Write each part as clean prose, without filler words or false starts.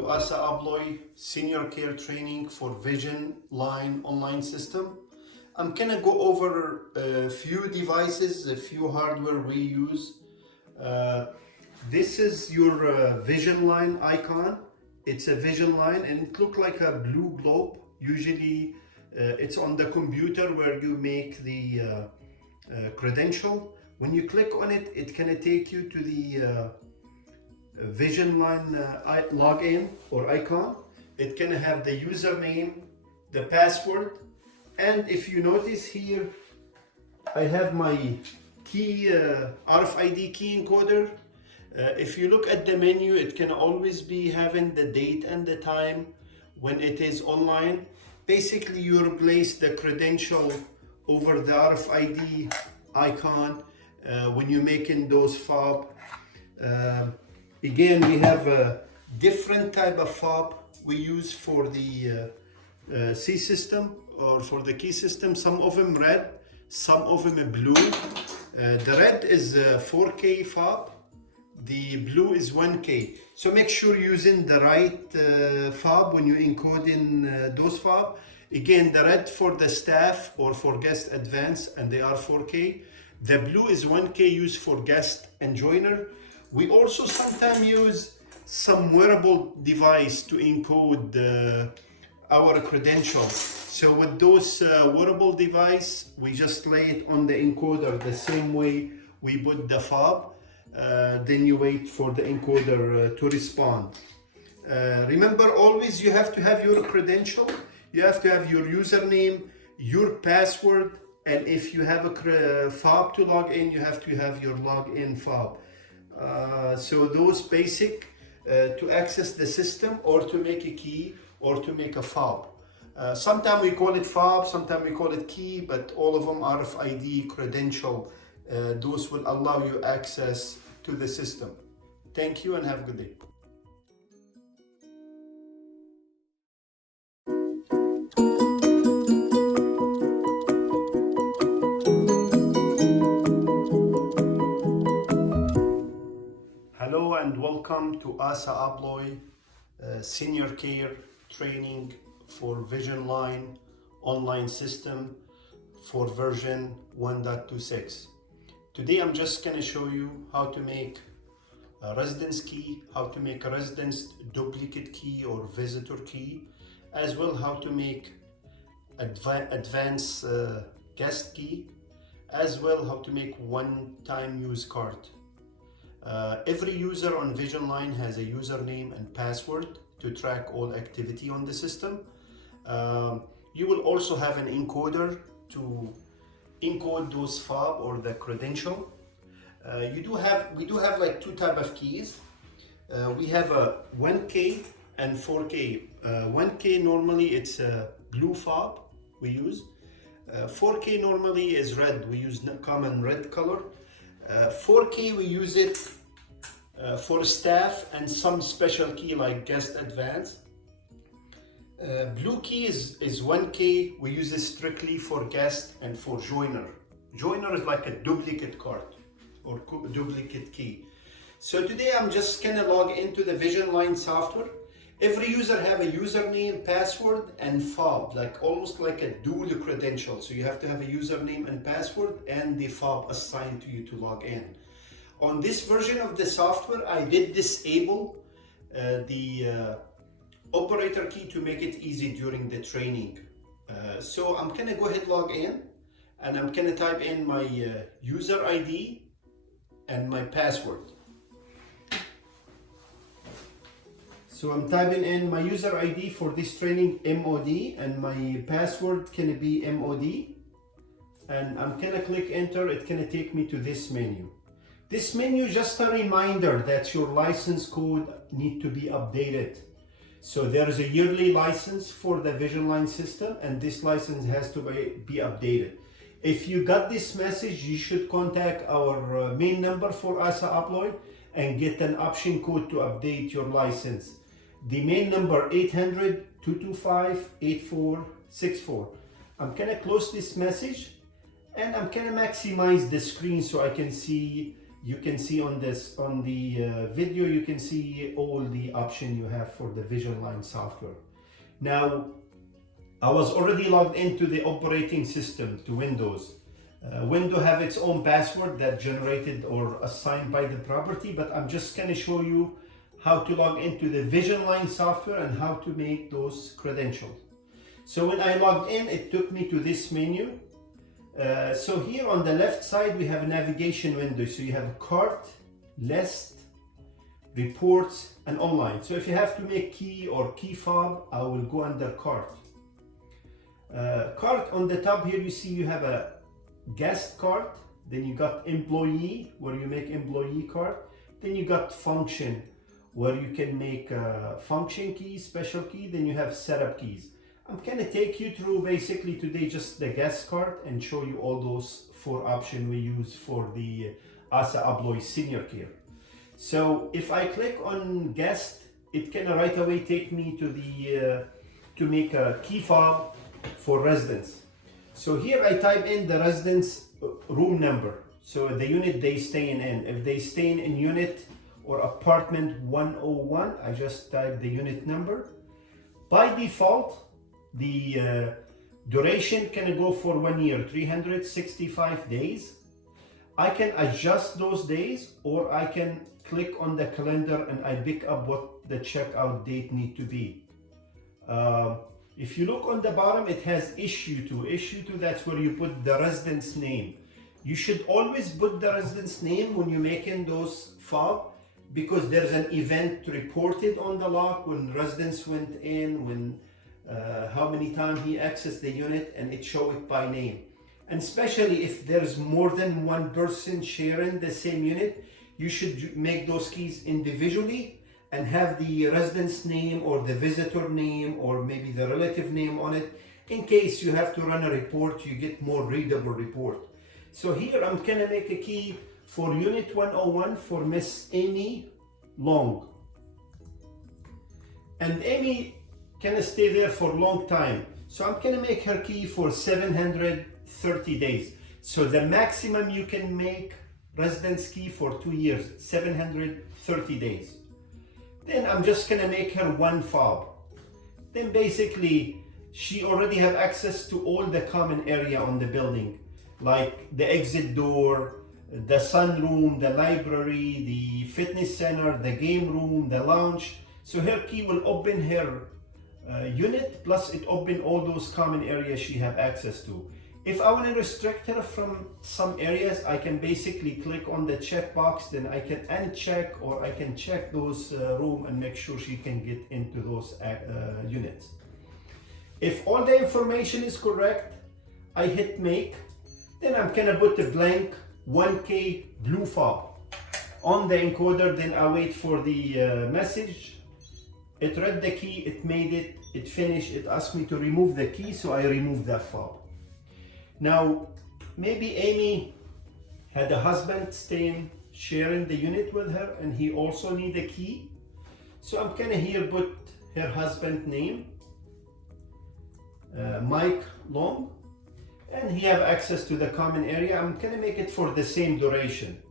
to ASSA ABLOY Senior Care Training for Visionline online system. I'm gonna go over a few devices, a few hardware we use. This is your Visionline icon. It's a Visionline and it looks like a blue globe. Usually it's on the computer where you make the credential. When you click on it, it's gonna take you to the Visionline login or icon. It can have the username, the password, and if you notice here, I have my key, RFID key encoder. If you look at the menu, it can always be having the date and the time when it is online. Basically, you replace the credential over the RFID icon when you're making those fob. Again, we have a different type of fob we use for the C system or for the key system. Some of them red, some of them are blue. The red is 4K fob, the blue is 1K. So make sure you're using the right fob when you encode in those fob. Again, the red for the staff or for guest advanced, and they are 4K. The blue is 1K used for guest and joiner. We also sometimes use some wearable device to encode our credentials. So with those wearable device, we just lay it on the encoder the same way we put the fob. Then you wait for the encoder to respond. Remember, always you have to have your credential. You have to have your username, your password, and if you have a fob to log in, you have to have your login fob. So those basic to access the system or to make a key or to make a fob. Sometimes we call it fob, sometimes we call it key, but all of them are RFID credential. Those will allow you access to the system. Thank you and have a good day. Hello and welcome to ASSA ABLOY Senior Care Training for Visionline online system for version 1.26. Today I'm just going to show you how to make a residence key, how to make a residence duplicate key or visitor key, as well how to make advanced guest key, as well how to make one-time use card. Every user on Visionline has a username and password to track all activity on the system. You will also have an encoder to encode those fob or the credential. We do have like two type of keys. We have a 1K and 4K. 1K normally it's a blue fob we use. 4K normally is red. We use common red color. 4K we use it for staff and some special key like guest advanced. Blue key is 1K. We use it strictly for guest and for joiner. Joiner is like a duplicate card or duplicate key. So today I'm just gonna log into the Visionline software. Every user have a username, password, and fob, like almost like a dual credential. So you have to have a username and password and the fob assigned to you to log in. On this version of the software, I did disable the operator key to make it easy during the training. So I'm gonna go ahead log in and I'm gonna type in my user ID and my password. So I'm typing in my user ID for this training, MOD, and my password can be MOD. And I'm gonna click enter. It's gonna take me to this menu. This menu is just a reminder that your license code need to be updated. So there is a yearly license for the Visionline system, and this license has to be updated. If you got this message, you should contact our main number for ASSA ABLOY and get an option code to update your license. The main number 800-225-8464. I'm gonna close this message and I'm gonna maximize the screen so I can see You can see on the video, you can see all the options you have for the Visionline software. Now, I was already logged into the operating system to Windows. Windows have its own password that generated or assigned by the property, but I'm just going to show you how to log into the Visionline software and how to make those credentials. So when I logged in, it took me to this menu. So here on the left side, we have a navigation window. So you have cart, list, reports, and online. So if you have to make key or key fob, I will go under cart. Cart on the top here, you see you have a guest cart. Then you got employee, where you make employee cart. Then you got function, where you can make function key, special key. Then you have setup keys. I'm going to take you through basically today just the guest card and show you all those 4 options we use for the ASSA ABLOY senior care. So if I click on guest, it can right away take me to the to make a key fob for residents. So here I type in the residence room number, so the unit they stay in. If they stay in unit or apartment 101, I just type the unit number. By default, the duration can go for 1 year, 365 days. I can adjust those days, or I can click on the calendar and I pick up what the checkout date need to be. If you look on the bottom, it has issue to. Issue to, that's where you put the resident's name. You should always put the resident's name when you're making those fob, because there's an event reported on the log when residents went in, when how many times he accessed the unit, and it show it by name. And especially if there's more than one person sharing the same unit, you should make those keys individually and have the resident's name or the visitor name or maybe the relative name on it, in case you have to run a report, you get more readable report. So here I'm gonna make a key for unit 101 for Miss Amy Long. And Amy can stay there for a long time. So I'm gonna make her key for 730 days. So the maximum you can make residence key for 2 years, 730 days. Then I'm just gonna make her 1 fob. Then basically, she already have access to all the common area on the building, like the exit door, the sunroom, the library, the fitness center, the game room, the lounge. So her key will open her unit, plus it open all those common areas she have access to. If I want to restrict her from some areas, I can basically click on the checkbox, then I can uncheck, or I can check those room and make sure she can get into those units. If all the information is correct, I hit make. Then I'm gonna put a blank 1K blue fob on the encoder. Then I wait for the message. It read the key, it made it, it finished, it asked me to remove the key, so I removed that fob. Now, maybe Amy had a husband staying, sharing the unit with her, and he also need a key. So I'm gonna here put her husband name, Mike Long, and he have access to the common area. I'm gonna make it for the same duration.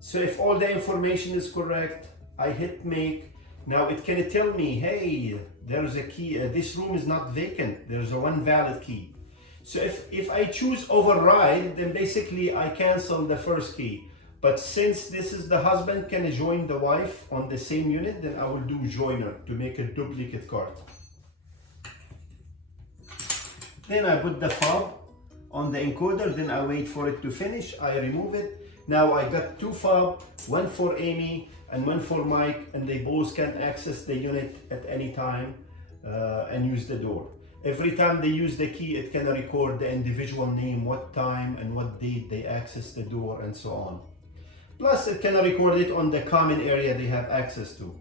So if all the information is correct, I hit make. Now it can tell me, hey, there's a key, this room is not vacant, there's a 1 valid key. So if I choose override, then basically I cancel the first key. But since this is the husband can join the wife on the same unit, then I will do joiner to make a duplicate card. Then I put the fob on the encoder, then I wait for it to finish, I remove it. Now I got 2 fob, 1 for Amy and 1 for Mike, and they both can access the unit at any time and use the door. Every time they use the key, it can record the individual name, what time and what date they access the door, and so on. Plus it can record it on the common area they have access to.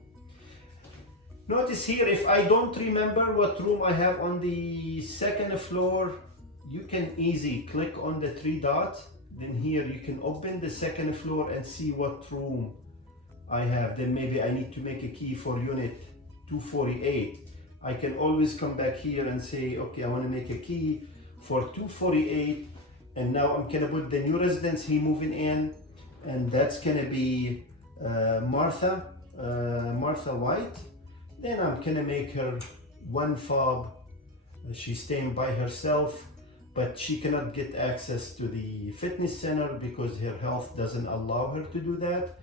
Notice here, if I don't remember what room I have on the 2nd floor, you can easily click on the 3 dots. Then here you can open the 2nd floor and see what room I have. Then maybe I need to make a key for unit 248. I can always come back here and say, okay, I want to make a key for 248. And now I'm gonna put the new residence he moving in. and that's gonna be Martha White. Then I'm gonna make her one fob. She's staying by herself, but she cannot get access to the fitness center because her health doesn't allow her to do that.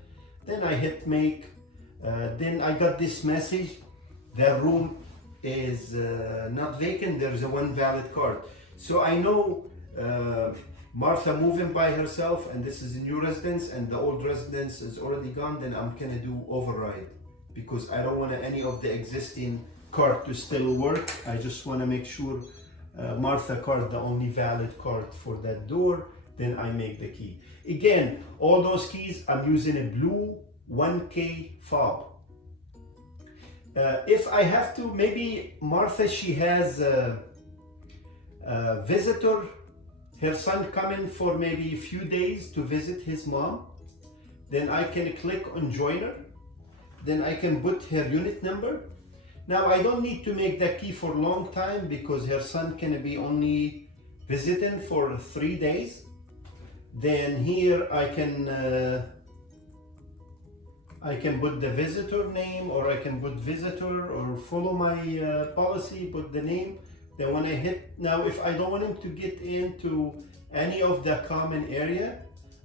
Then I hit make. Then I got this message: the room is not vacant. There's a one valid card. So I know Martha moving by herself, and this is a new residence, and the old residence is already gone. Then I'm gonna do override because I don't want any of the existing card to still work. I just want to make sure Martha card, the only valid card for that door. Then I make the key. Again, all those keys, I'm using a blue 1K fob. If I have to, maybe Martha, she has a visitor, her son coming for maybe a few days to visit his mom. Then I can click on joiner. Then I can put her unit number. Now I don't need to make that key for a long time because her son can be only visiting for 3 days. Then here I can put the visitor name, or I can put visitor, or follow my policy, put the name. Then when I hit, now if I don't want him to get into any of the common area,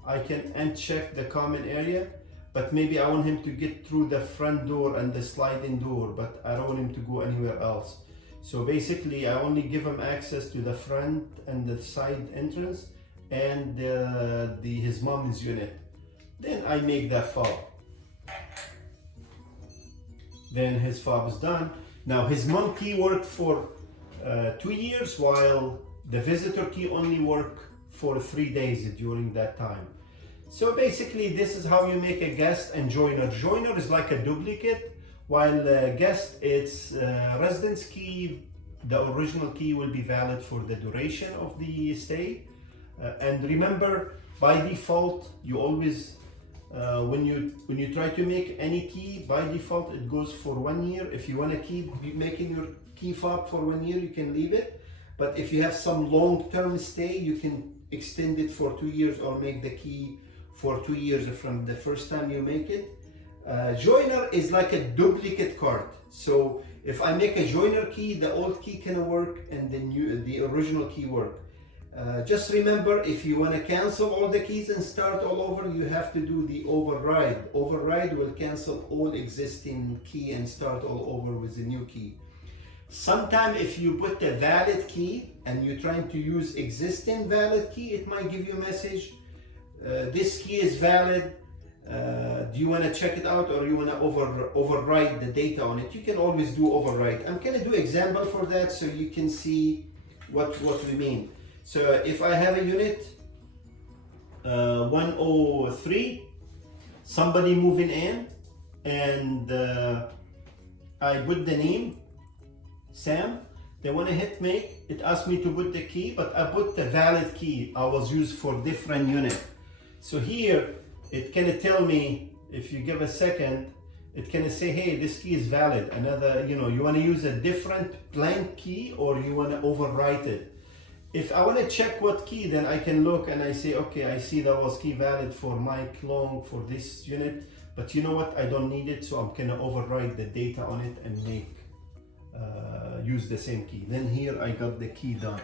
I can uncheck the common area. But maybe I want him to get through the front door and the sliding door, but I don't want him to go anywhere else. So basically I only give him access to the front and the side entrance and his mom's unit. Then I make that fob. Then his fob is done. Now his mom key worked for 2 years, while the visitor key only worked for 3 days during that time. So basically this is how you make a guest and joiner. Joiner is like a duplicate, while guest, it's residence key. The original key will be valid for the duration of the stay. And remember, by default, you always, when you try to make any key, by default it goes for 1 year. If you want to keep making your key fob for 1 year, you can leave it. But if you have some long-term stay, you can extend it for 2 years or make the key for 2 years from the first time you make it. Joiner is like a duplicate card. So if I make a joiner key, the old key can work and the original key work. Just remember, if you want to cancel all the keys and start all over, you have to do the override. Override will cancel all existing key and start all over with the new key. Sometimes if you put a valid key and you're trying to use existing valid key, it might give you a message. This key is valid. Do you want to check it out, or you want to override the data on it? You can always do override. I'm going to do example for that so you can see what we mean. So if I have a unit 103, somebody moving in, and I put the name Sam. Then when I hit make, it asks me to put the key, but I put the valid key I was used for different unit. So here it can tell me, if you give a second, it can say, hey, this key is valid. Another, you want to use a different blank key, or you want to overwrite it. If I want to check what key, then I can look and I say, okay, I see that was key valid for Mike Long for this unit, but you know what? I don't need it, so I'm gonna overwrite the data on it and make use the same key. Then here I got the key done.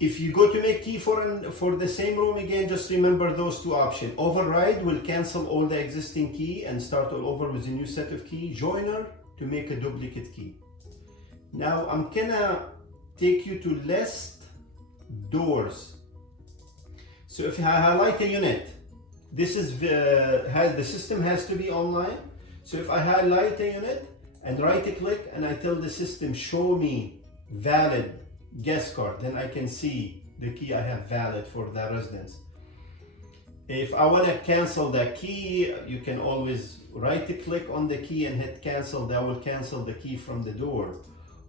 If you go to make key for the same room again, just remember those two options. Override will cancel all the existing key and start all over with a new set of key. Joiner to make a duplicate key. Now I'm gonna take you to list doors. So if I highlight a unit, this is the system has to be online. So if I highlight a unit and right click and I tell the system show me valid guest card, then I can see the key I have valid for that residence. If I want to cancel that key, you can always right click on the key and hit cancel. That will cancel the key from the door.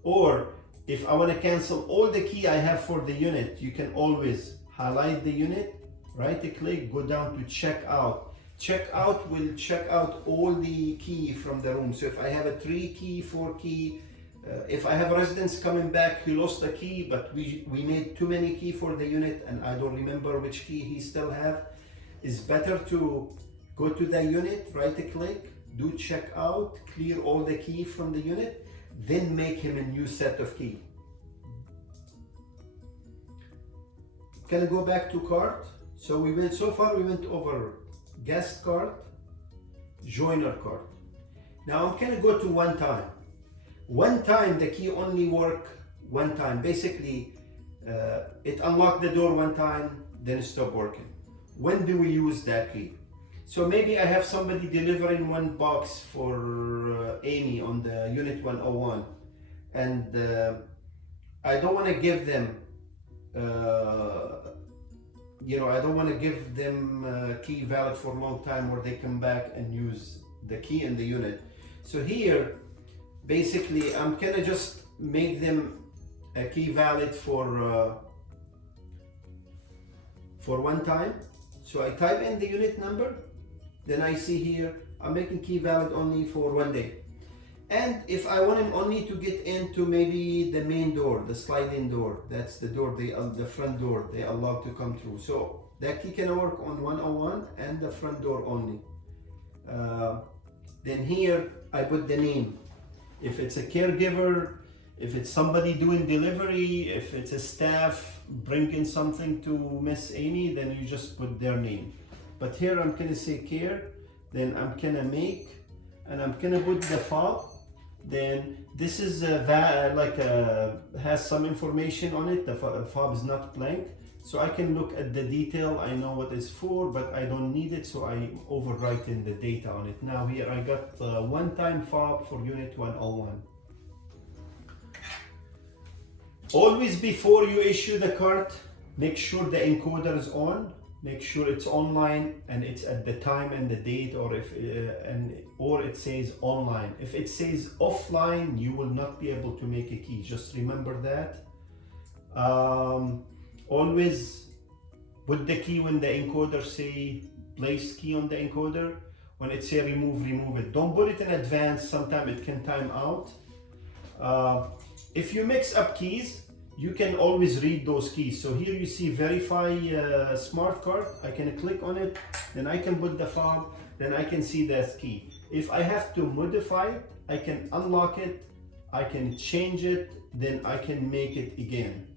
Or if I want to cancel all the key I have for the unit, you can always highlight the unit, right click, go down to check out. Check out will check out all the key from the room. So if I have a 3 key, 4 key, If I have residents coming back, he lost a key, but we made too many key for the unit and I don't remember which key he still have, it's better to go to the unit, right click, do check out, clear all the key from the unit, then make him a new set of key. Can I go back to cart? So so far we went over guest cart, joiner cart. Now I'm gonna go to one time. One time the key only work one time. Basically, it unlocked the door one time, then it stopped working. When do we use that key? So maybe I have somebody delivering one box for Amy on the unit 101, and I don't want to give them, I don't want to give them key valid for a long time where they come back and use the key in the unit. So here, basically, I'm gonna just make them a key valid for one time. So I type in the unit number, then I see here I'm making key valid only for 1 day. And if I want him only to get into maybe the main door, the sliding door, that's the door, the front door they allow to come through. So that key can work on 101 and the front door only. Then here I put the name. If it's a caregiver, if it's somebody doing delivery, if it's a staff bringing something to Miss Amy, then you just put their name. But here I'm gonna say care, then I'm gonna make, and I'm gonna put the fob. Then this is has some information on it. The fob is not blank, so I can look at the detail. I know what it's for, but I don't need it, so I overwrite in the data on it. Now here I got one-time fob for unit 101. Always before you issue the cart, make sure the encoder is on. Make sure it's online and it's at the time and the date, or it says online. If it says offline, you will not be able to make a key. Just remember that. Always put the key when the encoder say place key on the encoder. When it say remove it. Don't put it in advance. Sometimes it can time out. If you mix up keys, you can always read those keys. So here you see verify smart card. I can click on it, then I can put the fob, then I can see that key. If I have to modify it, I can unlock it, I can change it, then I can make it again.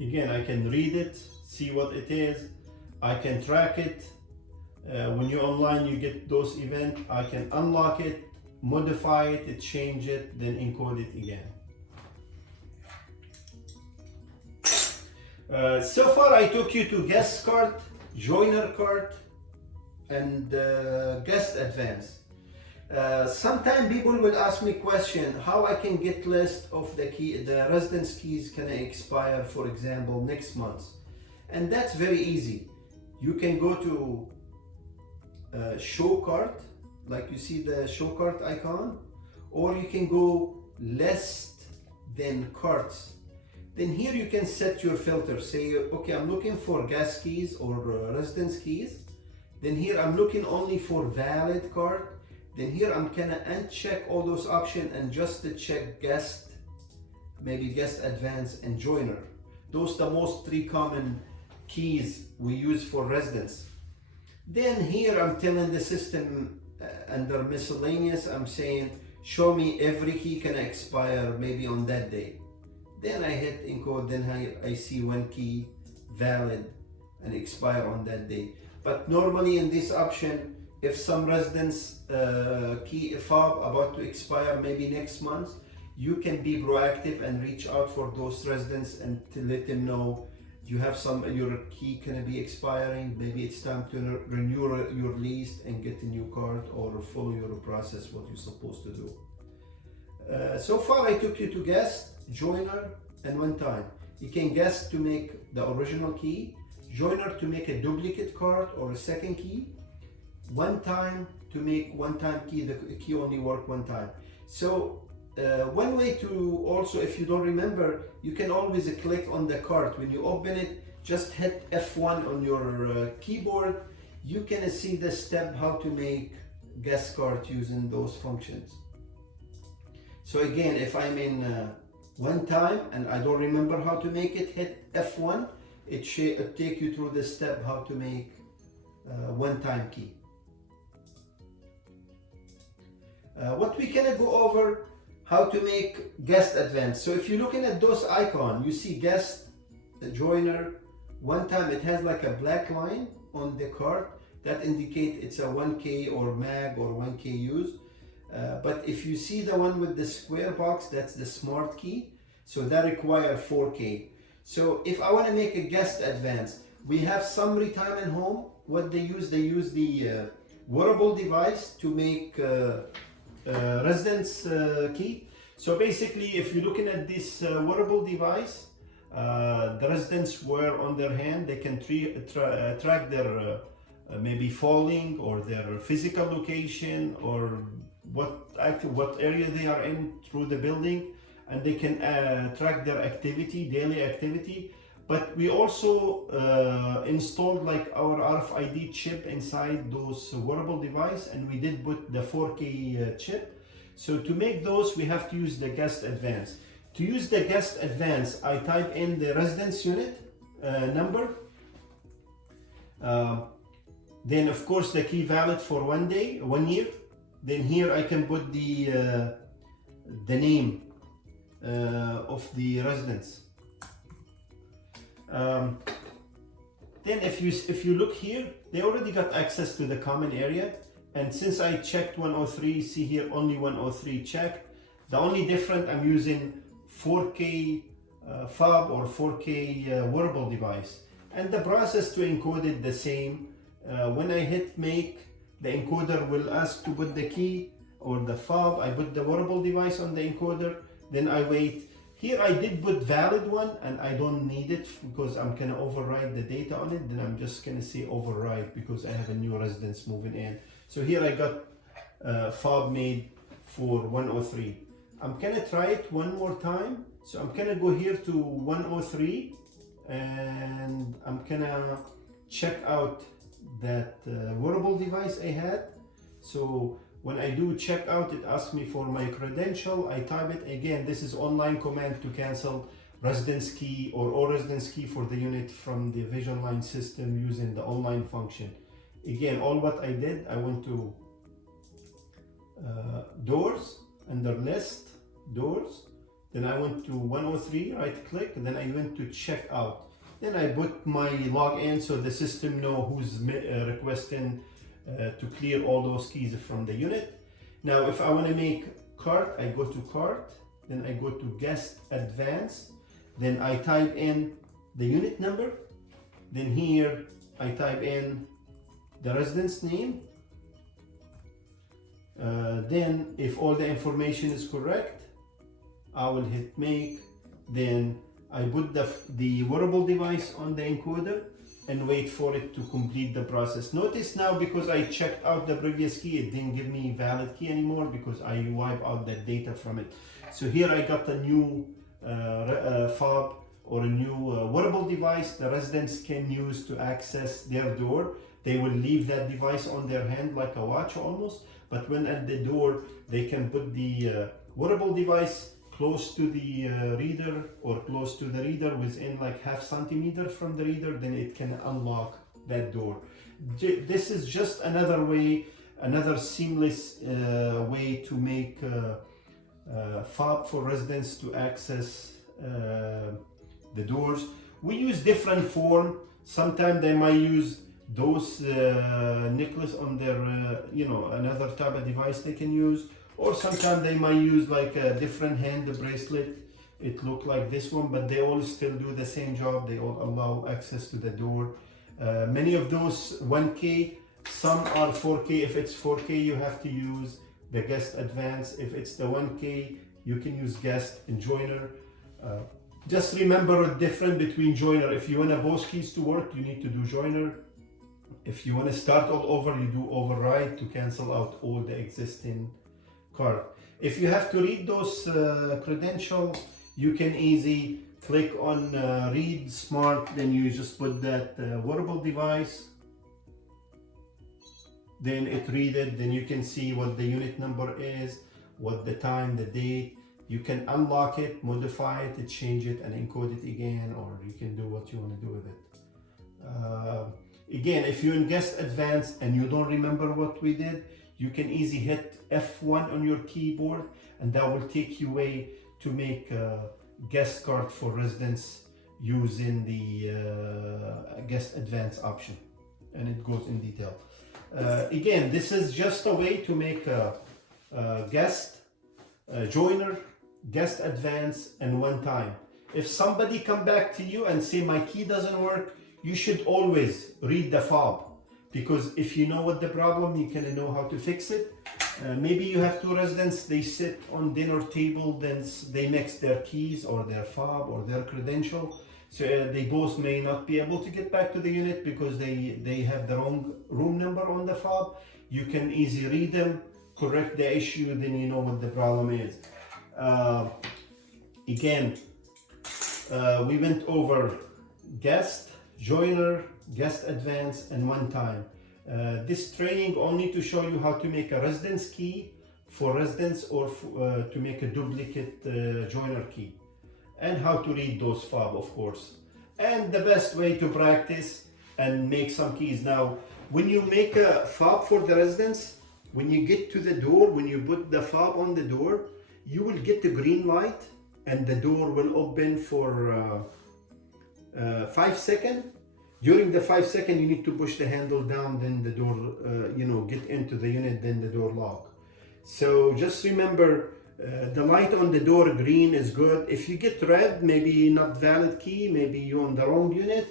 Again, I can read it, see what it is. I can track it. When you're online, you get those events. I can unlock it, modify it, change it, then encode it again. So far, I took you to guest cart, joiner cart, and guest advance. Sometimes people will ask me question how I can get list of the residence keys can expire, for example, next month, and that's very easy. You can go to show cart, like you see the show cart icon, or you can go list then carts. Then here you can set your filter. Say, okay, I'm looking for guest keys or residence keys. Then here I'm looking only for valid cart. Then here I'm gonna uncheck all those options and just to check guest, maybe guest advance and joiner. Those are the most 3 common keys we use for residents. Then here I'm telling the system under miscellaneous, I'm saying show me every key can expire maybe on that day. Then I hit encode, then I see one key valid and expire on that day. But normally in this option, if some residents key fob about to expire maybe next month, you can be proactive and reach out for those residents and to let them know you have your key can be expiring, maybe it's time to renew your lease and get a new card, or follow your process what you're supposed to do. So far I took you to guest, joiner, and one time. You can guest to make the original key, joiner to make a duplicate card or a second key, one time to make one time key, the key only work one time. So one way to also, if you don't remember, you can always click on the card. When you open it, just hit F1 on your keyboard. You can see the step how to make guest card using those functions. So again, if I'm in one time and I don't remember how to make it, hit F1. It take you through the step how to make one-time key. What we can go over, how to make guest advance. So if you're looking at those icons, you see guest, joiner, one time. It has like a black line on the card that indicate it's a 1K or mag or 1K use. But if you see the one with the square box, that's the smart key. So that requires 4K. So if I want to make a guest advance, we have some retirement home. What they use the wearable device to make residence key. So basically, if you're looking at this wearable device, the residents wear on their hand, they can track their maybe falling or their physical location or what area they are in through the building, and they can track their activity, daily activity. But we also installed like our RFID chip inside those wearable device, and we did put the 4K chip. So to make those, we have to use the guest advance. To use the guest advance, I type in the residence unit number. Then of course the key valid for 1 year. Then here I can put the name of the residence. Then if you look here, they already got access to the common area, and since I checked 103, see here only 103 checked. The only different, I'm using 4K fob or 4K wearable device, and the process to encode it the same. When I hit make, the encoder will ask to put the key or the fob. I put the wearable device on the encoder, then I wait. Here I did put valid one, and I don't need it because I'm gonna override the data on it. Then I'm just gonna say override because I have a new residence moving in. So here I got fob made for 103. I'm gonna try it one more time. So I'm gonna go here to 103, and I'm gonna check out that wearable device I had. So when I do check out, it asks me for my credential. I type it again. This is online command to cancel residence key or all residence key for the unit from the Visionline system using the online function. Again, all what I did, I went to doors, under list, doors. Then I went to 103, right click, and then I went to check out. Then I put my login so the system know who's requesting to clear all those keys from the unit. Now if I want to make cart, I go to cart, then I go to guest advance, then I type in the unit number, then here I type in the residence name, then if all the information is correct, I will hit make. Then I put the wearable device on the encoder and wait for it to complete the process. Notice now, because I checked out the previous key, it didn't give me valid key anymore because I wipe out that data from it. So here I got a new fob or a new wearable device the residents can use to access their door. They will leave that device on their hand like a watch almost, but when at the door, they can put the wearable device close to the reader or close to the reader within like ½ centimeter from the reader, then it can unlock that door. This is just another way, another seamless way to make fob for residents to access the doors. We use different form. Sometimes they might use those necklace on their, another type of device they can use. Or sometimes they might use like a different hand bracelet. It look like this one, but they all still do the same job. They all allow access to the door. Many of those 1K, some are 4K. If it's 4K, you have to use the guest advance. If it's the 1K, you can use guest and joiner. Just remember the difference between joiner. If you want both keys to work, you need to do joiner. If you want to start all over, you do override to cancel out all the existing card. If you have to read those credentials, you can easily click on read smart, then you just put that wearable device, then it read it, then you can see what the unit number is, what the time, the date. You can unlock it, modify it, change it, and encode it again, or you can do what you want to do with it. Again, if you're in guest advanced and you don't remember what we did, you can easily hit F1 on your keyboard, and that will take you away to make a guest card for residents using the guest advanced option, and it goes in detail. Again, this is just a way to make a guest, joiner, guest advance, and one time. If somebody come back to you and say my key doesn't work, you should always read the fob, because if you know what the problem, you can know how to fix it. Maybe you have two residents, they sit on dinner table, then they mix their keys or their fob or their credential. So they both may not be able to get back to the unit because they have the wrong room number on the fob. You can easily read them, correct the issue, then you know what the problem is. Again, we went over guest, joiner, guest advance, and one time. This training only to show you how to make a residence key for residents, or to make a duplicate joiner key, and how to read those fob, of course, and the best way to practice and make some keys. Now, when you make a fob for the residents, when you get to the door, when you put the fob on the door, you will get the green light and the door will open for 5 seconds. During the 5 seconds, you need to push the handle down, then the door, get into the unit, then the door lock. So just remember, the light on the door green is good. If you get red, maybe not valid key, maybe you're on the wrong unit.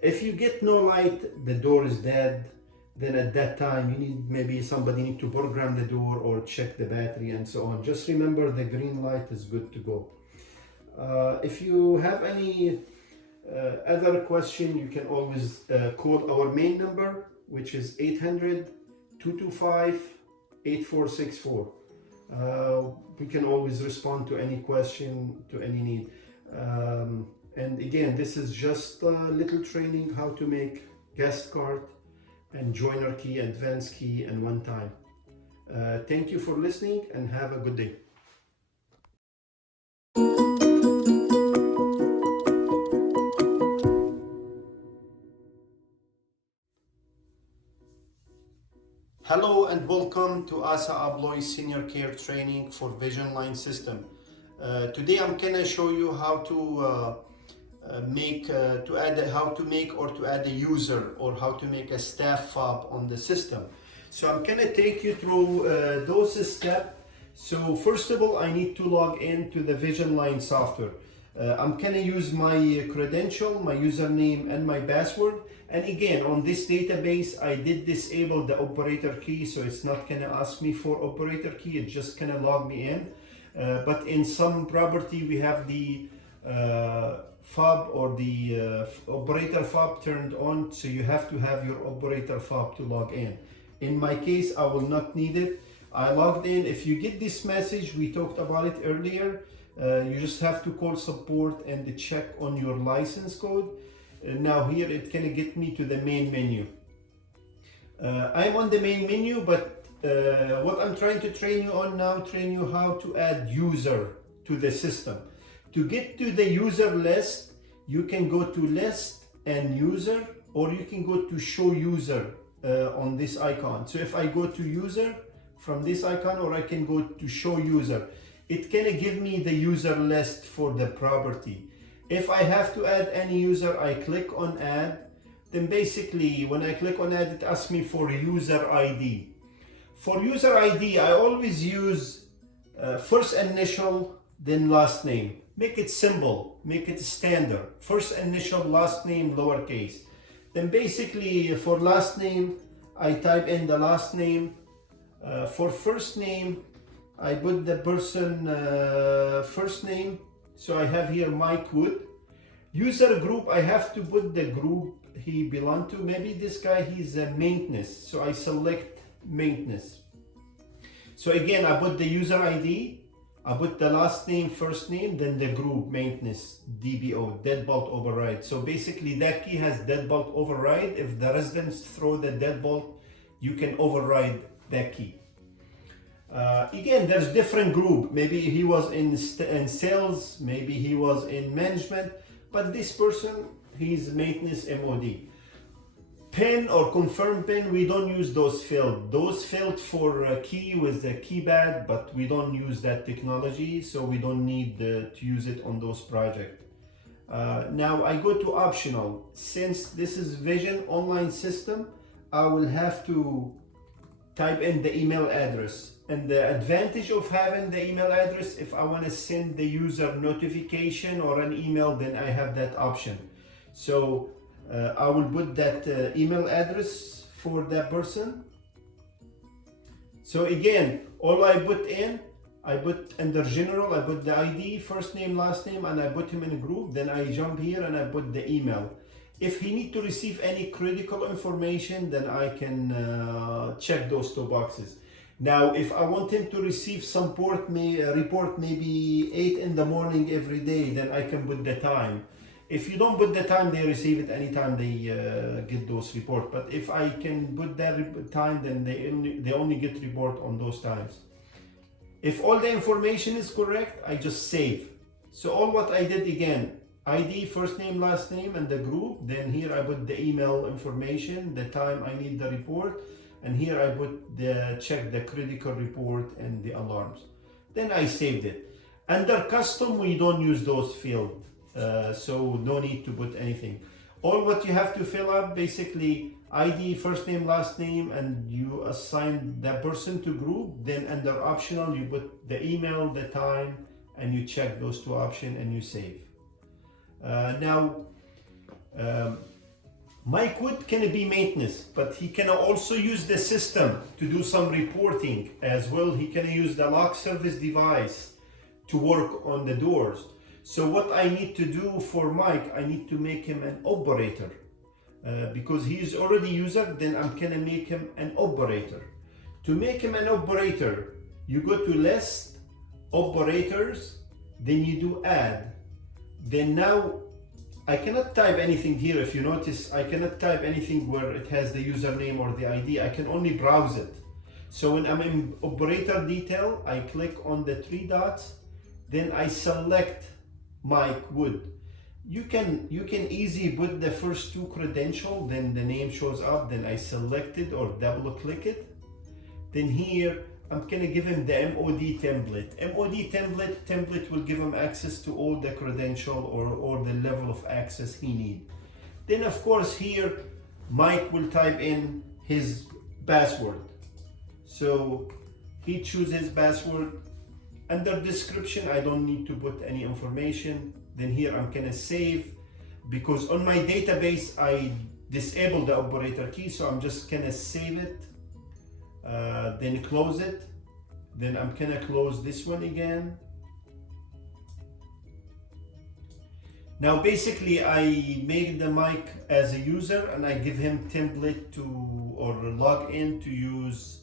If you get no light, the door is dead. Then at that time, maybe somebody need to program the door or check the battery and so on. Just remember the green light is good to go. If you have any other question, you can always call our main number, which is 800-225-8464. We can always respond to any question, to any need. And again, this is just a little training how to make guest card and joiner key, advanced key, and one time. Thank you for listening and have a good day. Hello and welcome to ASSA ABLOY Senior Care Training for Visionline system. Today I'm gonna show you how to make a user, or how to make a staff fob on the system. So I'm gonna take you through those steps. So first of all, I need to log into the Visionline software. I'm gonna use my credential, my username, and my password. And again, on this database, I did disable the operator key, so it's not gonna ask me for operator key, it's just gonna log me in. But in some property, we have the fob or the operator fob turned on, so you have to have your operator fob to log in. In my case, I will not need it. I logged in. If you get this message, we talked about it earlier, you just have to call support and check on your license code. Now here it can get me to the main menu. I'm on the main menu, but what I'm trying to train you on now, train you how to add user to the system. To get to the user list, you can go to list and user, or you can go to show user on this icon. So if I go to user from this icon, or I can go to show user, it can give me the user list for the property. If I have to add any user, I click on add. Then basically, when I click on add, it asks me for user ID. For user ID, I always use first initial, then last name. Make it simple, make it standard. First initial, last name, lowercase. Then basically, for last name, I type in the last name. For first name, I put the person first name. So I have here Mike Wood. User group, I have to put the group he belongs to. Maybe this guy, he's a maintenance. So I select maintenance. So again, I put the user ID, I put the last name, first name, then the group maintenance, DBO, deadbolt override. So basically that key has deadbolt override. If the residents throw the deadbolt, you can override that key. Again, there's different group. Maybe he was in sales, maybe he was in management, but this person, he's maintenance MOD. PIN or confirm PIN, we don't use those field. Those field for a key with the keypad, but we don't use that technology, so we don't need to use it on those projects. Now I go to optional. Since this is Vision online system, I will have to type in the email address. And the advantage of having the email address, if I want to send the user notification or an email, then I have that option. So I will put that email address for that person. So again, all I put in, I put under general, I put the ID, first name, last name, and I put him in a group. Then I jump here and I put the email. If he need to receive any critical information, then I can check those two boxes. Now, if I want him to receive some report maybe 8 in the morning every day, then I can put the time. If you don't put the time, they receive it anytime they get those reports. But if I can put that time, then they only get report on those times. If all the information is correct, I just save. So all what I did again, ID, first name, last name, and the group. Then here I put the email information, the time I need the report. And here I put check the critical report and the alarms. Then I saved it. Under custom, we don't use those fields. So no need to put anything. All what you have to fill up, basically ID, first name, last name, and you assign that person to group. Then under optional, you put the email, the time, and you check those two options and you save. Mike Wood can be maintenance, but he can also use the system to do some reporting as well. He can use the lock service device to work on the doors. So what I need to do for Mike, I need to make him an operator. Because he is already user, then I'm gonna make him an operator. To make him an operator, you go to list, operators, then you do add. Then now, I cannot type anything here. If you notice, I cannot type anything where it has the username or the ID. I can only browse it. So when I'm in operator detail, I click on the 3 dots, then I select Mike Wood. You can easily put the first 2 credentials, then the name shows up, then I select it or double click it. Then here, I'm gonna give him the MOD template. MOD template will give him access to all the credential or the level of access he needs. Then of course here, Mike will type in his password. So he chooses his password. Under description, I don't need to put any information. Then here I'm gonna save, because on my database, I disabled the operator key, so I'm just gonna save it. Then close it. Then I'm gonna close this one again. Now basically I make the mic as a user and I give him template to or log in to use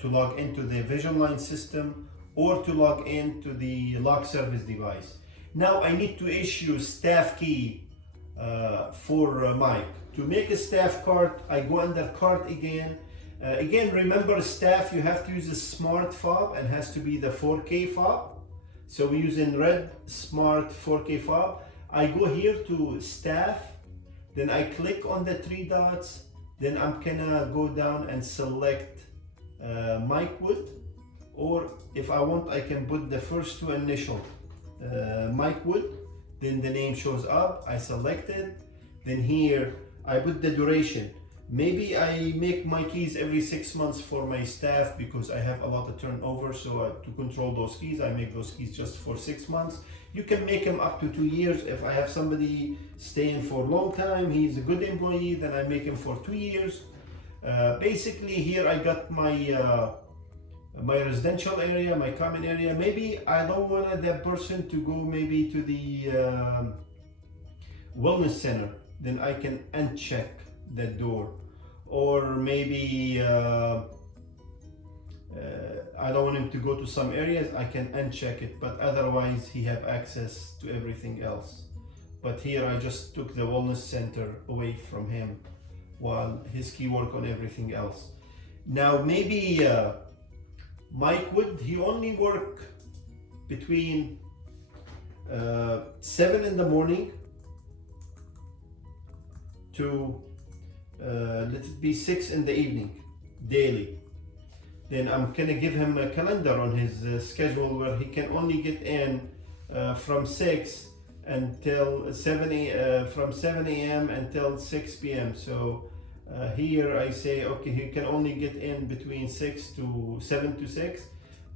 to log into the Visionline system or to log into the lock service device. Now I need to issue staff key for Mike. To make a staff card, I go under card again. Again, remember staff, you have to use a smart fob and has to be the 4K fob. So we're using red smart 4K fob. I go here to staff, then I click on the 3 dots, then I'm gonna go down and select Mike Wood, or if I want, I can put the first 2 initial Mike Wood, then the name shows up, I select it, then here I put the duration. Maybe I make my keys every 6 months for my staff because I have a lot of turnover, so to control those keys, I make those keys just for 6 months. You can make them up to 2 years. If I have somebody staying for a long time, he's a good employee, then I make him for 2 years. Basically here I got my my residential area, my common area. Maybe I don't want that person to go maybe to the wellness center, then I can uncheck that door. Or maybe I don't want him to go to some areas, I can uncheck it, but otherwise he have access to everything else. But here I just took the wellness center away from him while his key work on everything else. Now maybe Mike would, he only work between 7 in the morning to let it be 6 in the evening daily. Then I'm gonna give him a calendar on his schedule where he can only get in from 6 until 7 from 7 a.m. until 6 p.m. So here I say, okay, he can only get in between 7 to 6,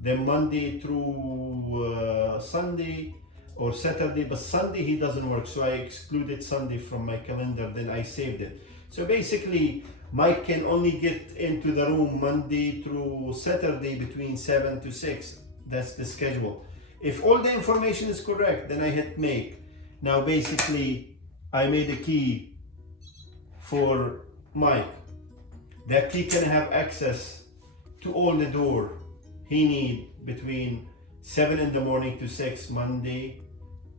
then Monday through Sunday or Saturday, but Sunday he doesn't work, so I excluded Sunday from my calendar, then I saved it. So basically, Mike can only get into the room Monday through Saturday between 7 to 6. That's the schedule. If all the information is correct, then I hit make. Now basically, I made a key for Mike. That key can have access to all the door he need between 7 in the morning to 6, Monday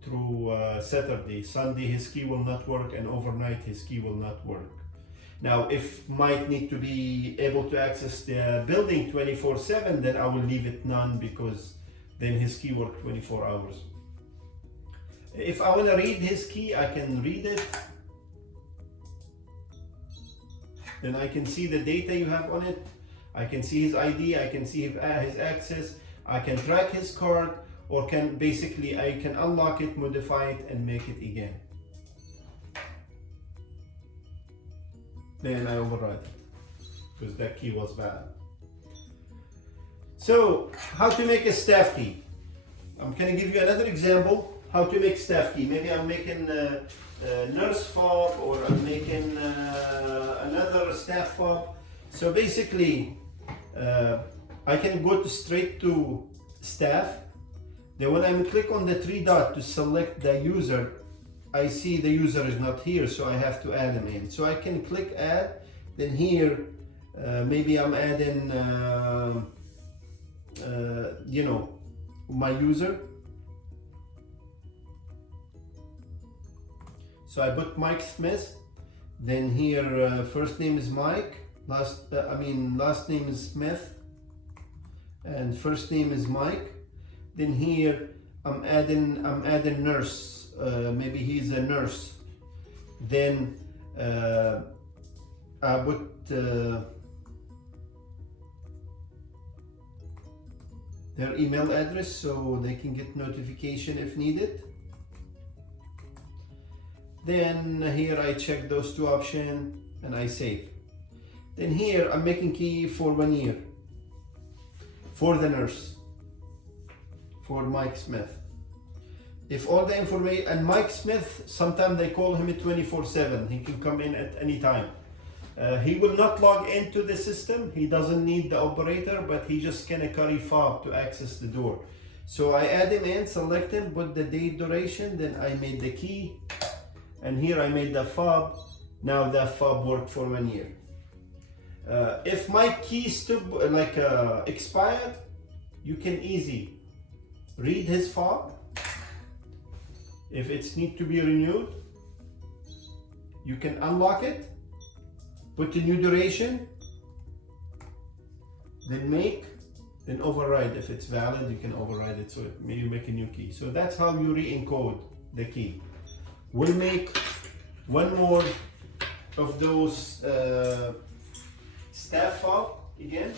through Saturday. Sunday his key will not work, and overnight his key will not work. Now if Mike need to be able to access the building 24/7, then I will leave it none, because then his key work 24 hours. If I want to read his key, I can read it. Then I can see the data you have on it. I can see his ID, I can see his access, I can track his card, or can basically I can unlock it, modify it, and make it again. Then I override it because that key was valid. So how to make a staff key? I'm going to give you another example how to make staff key. Maybe I'm making a nurse fob, or I'm making another staff fob. So basically I can go straight to staff. Then when I click on the three dot to select the user, I see the user is not here, so I have to add him in. So I can click add, then here maybe I'm adding you know, my user. So I put Mike Smith, then here first name is Mike, last name is Smith, and first name is Mike. Then here I'm adding nurse, maybe he's a nurse. Then I put their email address so they can get notification if needed. Then here I check those two options and I save. Then here I'm making key for 1 year for the nurse, for Mike Smith. If all the information, and Mike Smith, sometimes they call him 24/7. He can come in at any time. He will not log into the system. He doesn't need the operator, but he just can carry fob to access the door. So I add him in, select him, put the date duration, then I made the key, and here I made the fob. Now that fob worked for 1 year. If my key still expired, you can easy read his fob. If it's need to be renewed, you can unlock it, put the new duration, then make, then override. If it's valid, you can override it, so you make a new key. So that's how you re-encode the key. We'll make one more of those staff fob again.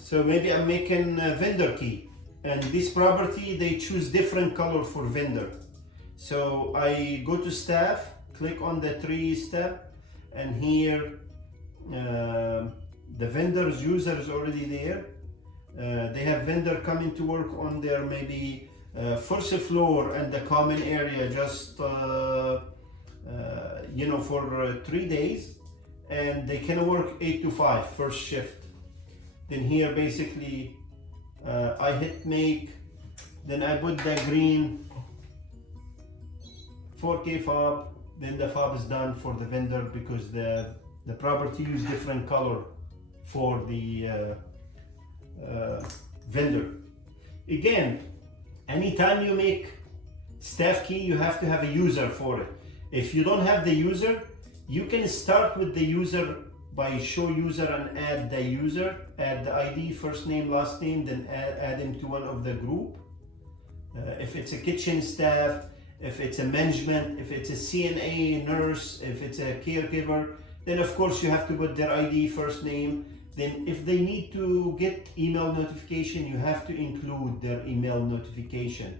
So maybe I'm making a vendor key, and this property, they choose different color for vendor. So I go to staff, click on the 3-step, and here the vendor's user is already there. They have vendor coming to work on their maybe first floor and the common area, just for 3 days, and they can work 8 to 5 first shift. Then here basically I hit make, then I put the green 4K fob, then the fob is done for the vendor because the property use different color for the vendor. Again, anytime you make staff key, you have to have a user for it. If you don't have the user, you can start with the user by show user and add the user, add the ID, first name, last name, then add him to one of the group. If it's a kitchen staff, if it's a management, if it's a CNA nurse, if it's a caregiver, then of course you have to put their ID, first name. Then if they need to get email notification, you have to include their email notification.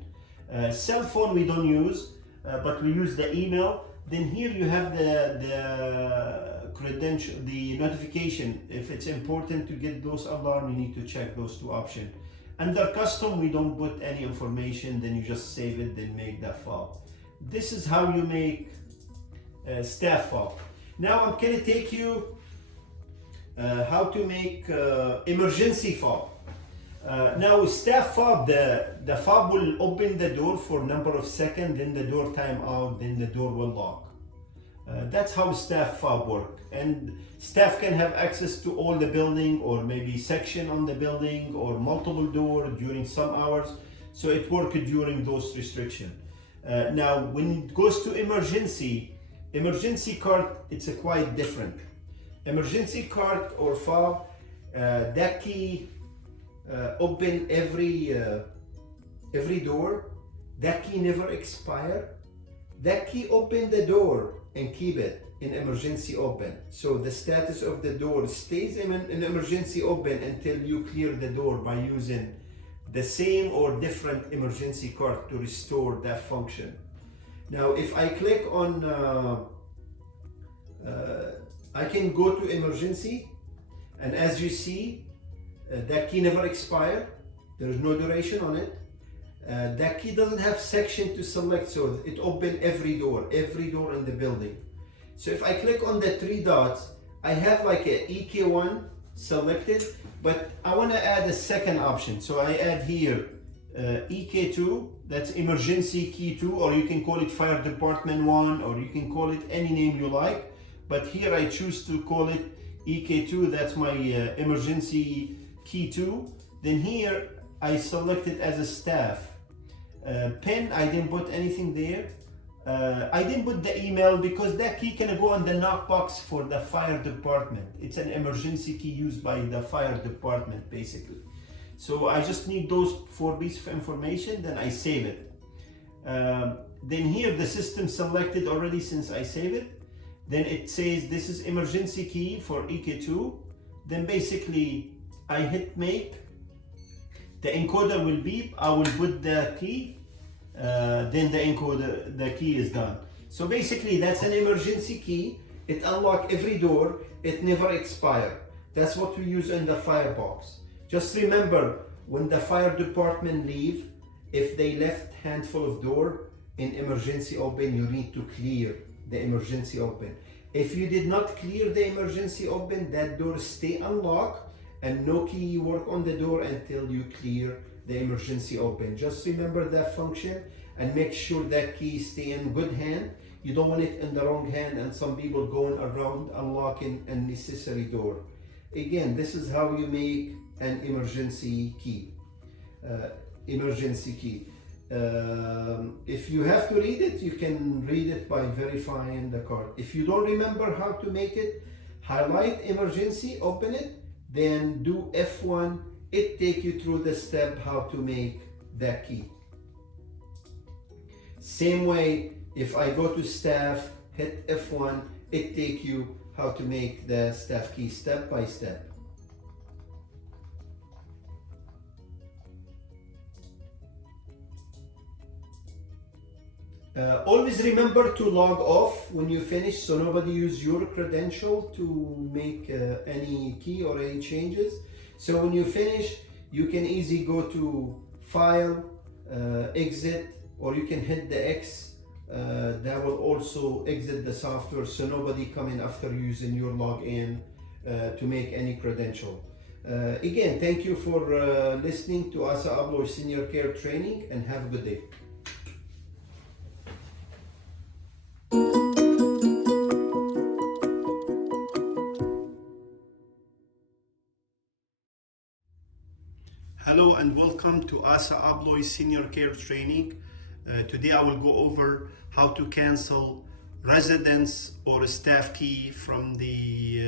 Cell phone we don't use, but we use the email. Then here you have the credential, the notification. If it's important to get those alarm, you need to check those two options. Under custom, we don't put any information, then you just save it, then make that fob. This is how you make staff fob. Now I'm gonna take you how to make emergency fob. Now staff fob, the fob will open the door for a number of seconds, then the door time out, then the door will lock. That's how staff fob work. And staff can have access to all the building, or maybe section on the building, or multiple door during some hours. So it works during those restrictions. Now when it goes to emergency card, it's quite different. Emergency card or fob, that key open every door. That key never expire. That key open the door and keep it in emergency open. So the status of the door stays in emergency open until you clear the door by using the same or different emergency card to restore that function. Now if I click on I can go to emergency, and as you see, that key never expire. There is no duration on it. That key doesn't have section to select, so it opens every door in the building. So if I click on the 3 dots, I have like a EK1 selected, but I want to add a second option. So I add here EK2, that's emergency key 2, or you can call it fire department 1, or you can call it any name you like. But here I choose to call it EK2, that's my emergency key 2. Then here I select it as a staff. Pen, I didn't put anything there. I didn't put the email because that key can go on the knock box for the fire department. It's an emergency key used by the fire department basically. So I just need those 4 pieces of information, then I save it. Then here the system selected already since I save it. Then it says this is emergency key for EK2. Then basically I hit make. The encoder will beep. I will put the key. Then the key is done. So basically that's an emergency key. It unlocks every door. It never expires. That's what we use in the firebox. Just remember, when the fire department leave, if they left handful of door in emergency open, you need to clear the emergency open. If you did not clear the emergency open, that door stay unlocked and no key work on the door until you clear the emergency open. Just remember that function and make sure that key stay in good hand. You don't want it in the wrong hand and some people going around unlocking unnecessary door. Again, this is how you make an emergency key. If you have to read it, you can read it by verifying the card. If you don't remember how to make it, highlight emergency, open it, then do F1. It takes you through the step how to make that key. Same way, if I go to staff, hit F1, it takes you how to make the staff key step by step. Always remember to log off when you finish, so nobody use your credential to make any key or any changes. So when you finish, you can easily go to File, Exit, or you can hit the X That will also exit the software so nobody coming after using your login to make any credential. Again, thank you for listening to ASSA ABLOY Senior Care Training, and have a good day. Hello and welcome to ASSA ABLOY Senior Care Training. Today I will go over how to cancel residence or staff key from the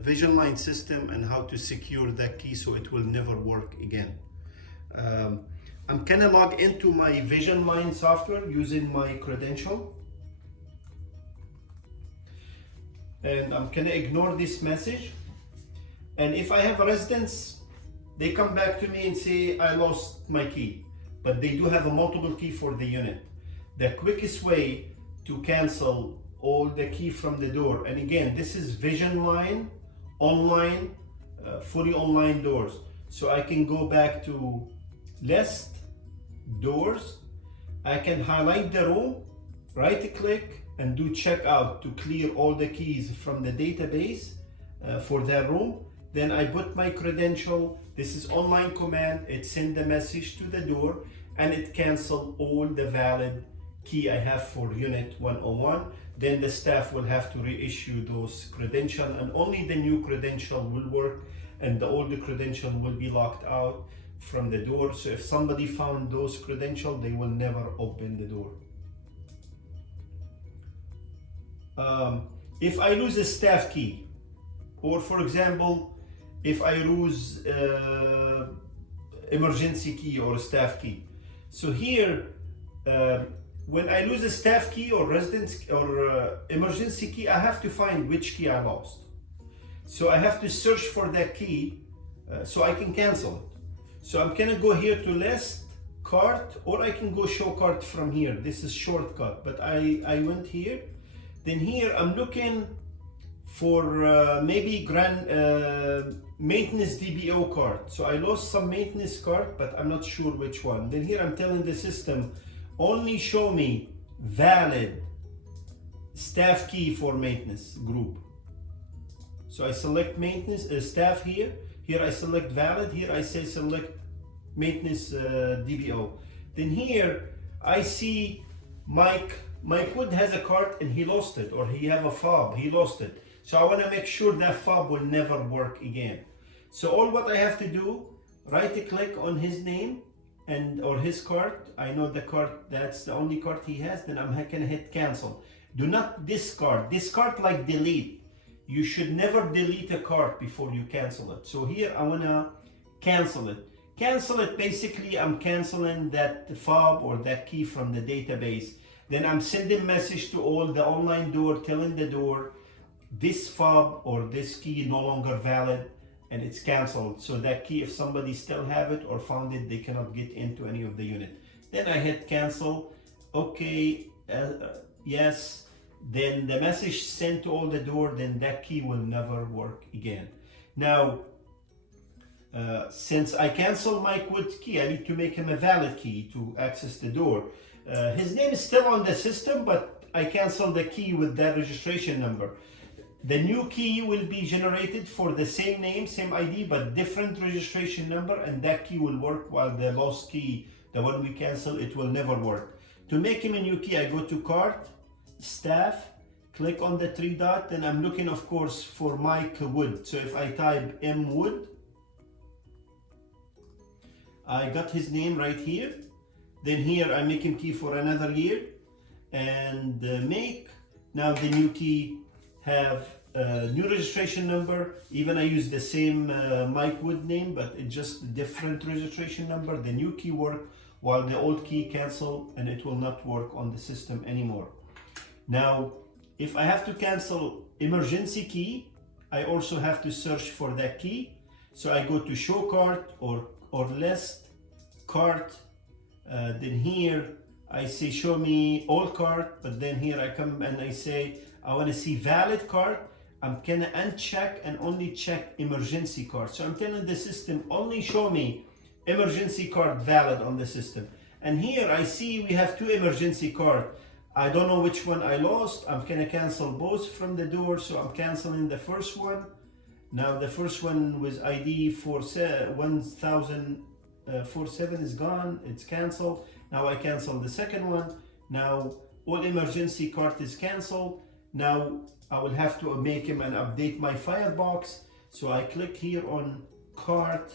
Visionline system and how to secure that key so it will never work again. I'm gonna log into my Visionline software using my credential. And I'm gonna ignore this message. And if I have a residence, they come back to me and say, I lost my key, but they do have a multiple key for the unit. The quickest way to cancel all the key from the door, and again, this is Visionline, online, fully online doors. So I can go back to list, doors, I can highlight the room, right click and do checkout to clear all the keys from the database for that room. Then I put my credential. This is online command. It send the message to the door and it cancel all the valid key I have for unit 101. Then the staff will have to reissue those credentials and only the new credential will work, and the older credential will be locked out from the door. So if somebody found those credentials, they will never open the door. If I lose a staff key, or for example, if I lose emergency key or a staff key. So here, when I lose a staff key or residence or emergency key, I have to find which key I lost. So I have to search for that key so I can cancel it. So I'm gonna go here to list, cart, or I can go show cart from here. This is shortcut, but I went here. Then here I'm looking for maybe maintenance DBO card. So I lost some maintenance card, but I'm not sure which one. Then here I'm telling the system, only show me valid staff key for maintenance group. So I select maintenance staff here. Here I select valid. Here I say select maintenance DBO. Then here I see Mike Wood has a card and he lost it, or he have a fob, he lost it. So I want to make sure that fob will never work again. So all what I have to do, right click on his name and or his card. I know the card, that's the only card he has. Then I'm gonna hit cancel. Do not discard. Discard like delete. You should never delete a card before you cancel it. So here I wanna cancel it. Cancel it, basically I'm canceling that fob or that key from the database. Then I'm sending message to all the online door, telling the door this fob or this key no longer valid and it's canceled. So that key, if somebody still have it or found it, they cannot get into any of the unit. Then I hit cancel. Okay, yes. Then the message sent to all the door, then that key will never work again. Now, since I canceled Mike Wood's key, I need to make him a valid key to access the door. His name is still on the system, but I canceled the key with that registration number. The new key will be generated for the same name, same ID, but different registration number, and that key will work, while the lost key, the one we cancel, it will never work. To make him a new key, I go to cart, staff, click on the three dot, then I'm looking, of course, for Mike Wood. So if I type M Wood, I got his name right here. Then here I make him key for another year and make. Now the new key have a new registration number. Even I use the same Mike Wood name, but it's just a different registration number. The new key work, while the old key cancel and it will not work on the system anymore. Now, if I have to cancel emergency key, I also have to search for that key. So I go to show cart or list, cart. Then here I say show me all card, but then here I come and I say I want to see valid card. I'm gonna uncheck and only check emergency card. So I'm telling the system only show me emergency card valid on the system. And here I see we have two emergency card. I don't know which one I lost. I'm gonna cancel both from the door, so I'm canceling the first one. Now the first one with ID 1047 is gone, it's canceled. Now I cancel the second one. Now all emergency cart is canceled. Now I will have to make him and update my firebox. So I click here on cart,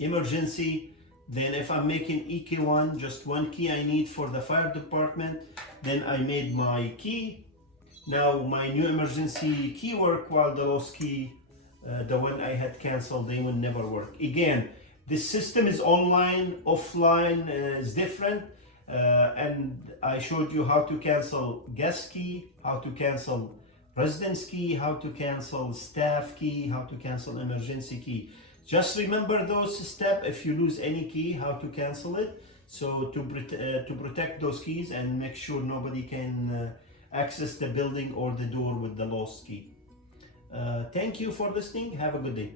emergency. Then if I'm making EK1, just one key I need for the fire department, then I made my key. Now my new emergency key work, while the lost key, the one I had canceled, they will never work. Again, this system is online, offline is different. And I showed you how to cancel guest key, how to cancel residence key, how to cancel staff key, how to cancel emergency key. Just remember those steps. If you lose any key, how to cancel it. So to protect those keys and make sure nobody can access the building or the door with the lost key. Thank you for listening. Have a good day.